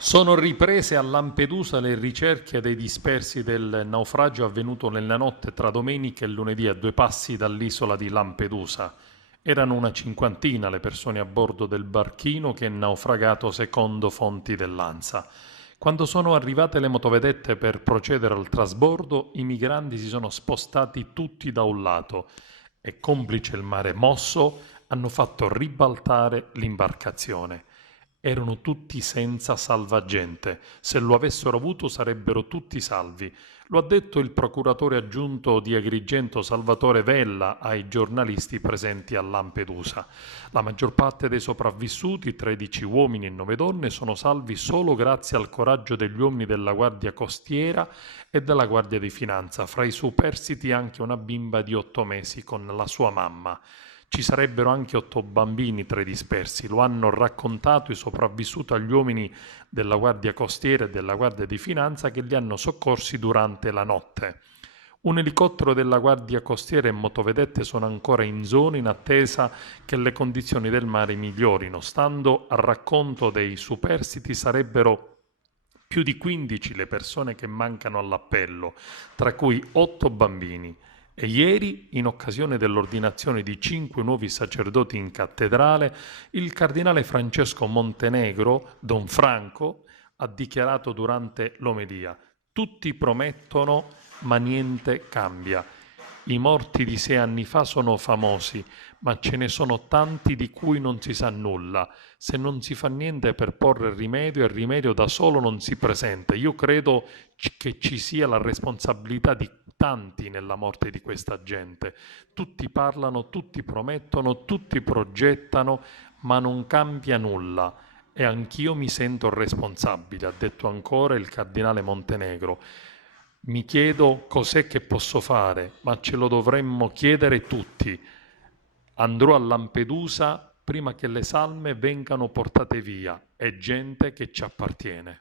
Sono riprese a Lampedusa le ricerche dei dispersi del naufragio avvenuto nella notte tra domenica e lunedì a due passi dall'isola di Lampedusa. Erano una cinquantina le persone a bordo del barchino che è naufragato secondo fonti dell'ANSA. Quando sono arrivate le motovedette per procedere al trasbordo, i migranti si sono spostati tutti da un lato e, complice il mare mosso, hanno fatto ribaltare l'imbarcazione. Erano tutti senza salvagente. Se lo avessero avuto sarebbero tutti salvi. Lo ha detto il procuratore aggiunto di Agrigento Salvatore Vella ai giornalisti presenti a Lampedusa. La maggior parte dei sopravvissuti, 13 uomini e 9 donne, sono salvi solo grazie al coraggio degli uomini della Guardia Costiera e della Guardia di Finanza. Fra i superstiti anche una bimba di 8 mesi con la sua mamma. Ci sarebbero anche 8 bambini tra i dispersi, lo hanno raccontato i sopravvissuti agli uomini della Guardia Costiera e della Guardia di Finanza che li hanno soccorsi durante la notte. Un elicottero della Guardia Costiera e motovedette sono ancora in zona in attesa che le condizioni del mare migliorino. Stando al racconto dei superstiti sarebbero più di 15 le persone che mancano all'appello, tra cui 8 bambini. E ieri, in occasione dell'ordinazione di 5 nuovi sacerdoti in cattedrale, il cardinale Francesco Montenegro, Don Franco, ha dichiarato durante l'omelia: tutti promettono, ma niente cambia. I morti di 6 anni fa sono famosi, ma ce ne sono tanti di cui non si sa nulla. Se non si fa niente per porre rimedio, il rimedio da solo non si presenta. Io credo che ci sia la responsabilità di tanti nella morte di questa gente. Tutti parlano, tutti promettono, tutti progettano, ma non cambia nulla. E anch'io mi sento responsabile, ha detto ancora il cardinale Montenegro. Mi chiedo cos'è che posso fare, ma ce lo dovremmo chiedere tutti. Andrò a Lampedusa prima che le salme vengano portate via. È gente che ci appartiene.